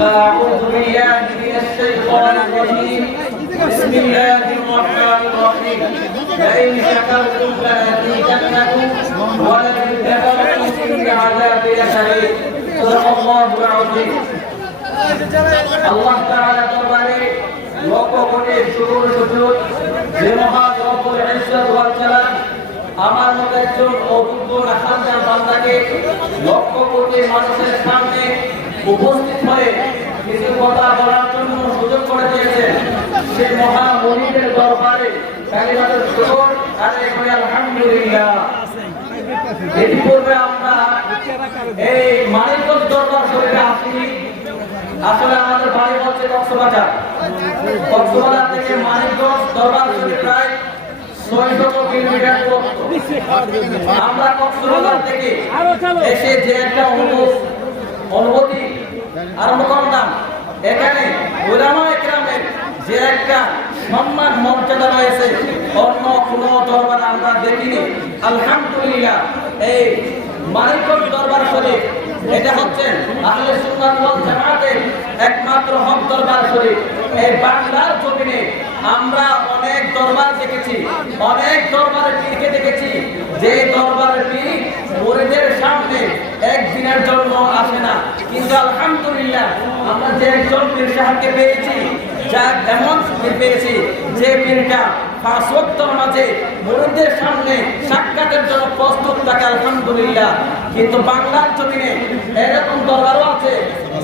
أعوذ بالله من الشيطان الرجيم بسم الله الرحمن الرحيم لئن شكرتم لأزيدنكم ولئن كفرتم إن عذابي لشديد صدق الله العظيم আল্লাহ তাআলা দরবারে লক্ষ কোটি শুকর সুজুদ যে মহান রব্বুল ইজ্জত ওয়াল জালাল আমার মতো একজন অভিজ্ঞ নাফরমান বান্দাকে লক্ষ কোটি মানুষের সামনে উপস্থিত হয়ে কিছু কথা বলার জন্য সুযোগ করে দিয়েছেন। সেই মহা মুনিদের দরবারে কালিমাতুল শুকর আদায় করি আলহামদুলিল্লাহ। এর পূর্বে আমরা এই মানিকগঞ্জ দরবার শরীফে আসি। আসলে আমাদের বাড়ি হচ্ছে কক্সবাজার থেকে মানিকগঞ্জ দরবার শরীফ প্রায় 600 কিলোমিটার দূরত্ব। আমরা কক্সবাজার থেকে এসে যে একটা অনুভূতি আরম্ভ করলাম, এখানে উলামায়ে কেরামের যে একটা সম্মান মর্যাদা রয়েছে অন্য কোনো দরবারে আমরা দেখিনি। আলহামদুলিল্লাহ এই মানিকগঞ্জ দরবার শরীফ এটা হচ্ছে আহলে সুন্নাত ওয়াল জামাতের একমাত্র হক দরবার শরীফ। এই বাংলার জমিনে আমরা অনেক দরবার দেখেছি, অনেক দরবারের পীরকে দেখেছি, যে দরবারের পীর মুরিদের সামনে একদিনের জন্য আসে না। কিন্তু আলহামদুলিল্লাহ আমরা যে একজন পীর সাহেবকে পেয়েছি, যা এমন পীর পেয়েছি যে পীরটা 5 ওয়াক্তের মাঝে মুরিদের সামনে সাক্ষাতের জন্য প্রস্তুত থাকে আলহামদুলিল্লাহ। কিন্তু বাংলার জমিনে এরকম দরবারও আছে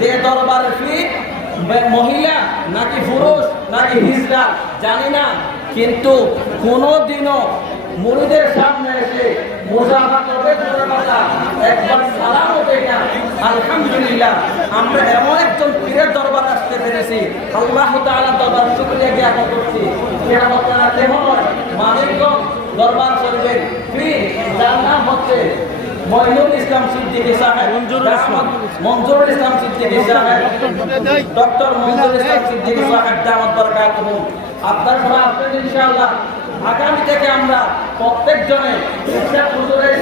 যে দরবারের পীর মহিলা নাকি পুরুষ নাকি হিজড়া জানি না, কিন্তু কোনোদিনও মুরিদের সামনে এসে মুসাফা করবে দূরের কথা, একবার সালামও দেয় না। আলহামদুলিল্লাহ আমরা এমন একজন পীরের দরবার আসতে পেরেছি, আল্লাহ তাআলার দরবার শুকরিয়া জ্ঞাপন করছি। সেটা হচ্ছে মানিকগঞ্জ দরবার শরীফের পীর, যার নাম হচ্ছে মঈনুল ইসলাম সিদ্দিকী সাহেব, মঞ্জুরুল ইসলাম সিদ্দিকী সাহেব, ডক্টর মঞ্জুরুল ইসলাম সিদ্দিকী সাহেব দামাত বরকাতুহু। আপনার সবাই আসবেন ইনশাআল্লাহ। আগামী থেকে আমরা প্রত্যেকজনে হুজুরের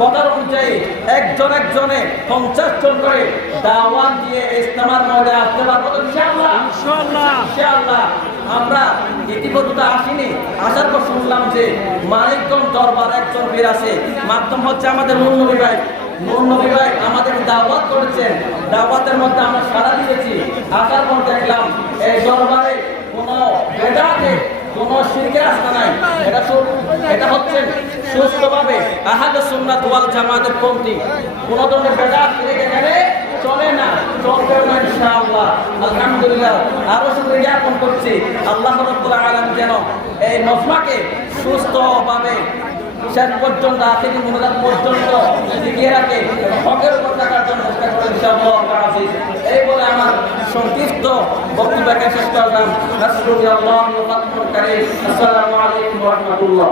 কথা অনুযায়ী একজনে 50 জন করে দাওয়াত দিয়ে ইজতেমার মধ্যে আসতে পারবো ইনশাআল্লাহ। ইনশাআল্লাহ আমরা ইতিপূর্বে আসিনি, আসার পর শুনলাম যে মানিকগঞ্জ দরবার একজন পীর আছে, মাধ্যম হচ্ছে আমাদের নূর নবী ভাই আমাদের দাওয়াত করেছেন। দাওয়াতের মধ্যে আমরা সাড়া দিয়েছি। আসার পর দেখলাম এই দরবারে কোনো বেদাতে কোনো শিরকের আস্থা নাই। এটা হচ্ছে সুস্থভাবে আহলে সুন্নাত ওয়াল জামাতের পন্থী। কোনো ধরনের বেদাত শিরক এখানে চলে না, চলবে না ইনশাআল্লাহ। আলহামদুলিল্লাহ আরো শুকরিয়া জ্ঞাপন করছি আল্লাহ রাব্বুল আলামিন যেন এই মজমাকে সুস্থভাবে শেষ পর্যন্ত আখিরি মুনাজাত পর্যন্ত টিকিয়ে রাখে, হকের উপর থাকার জন্য চেষ্টা করে ইনশাআল্লাহ। এই বলে আমার সংক্ষিপ্ত বক্তব্যকে শেষ করলাম। আসসালামু আলাইকুম ওয়া রাহমাতুল্লাহ।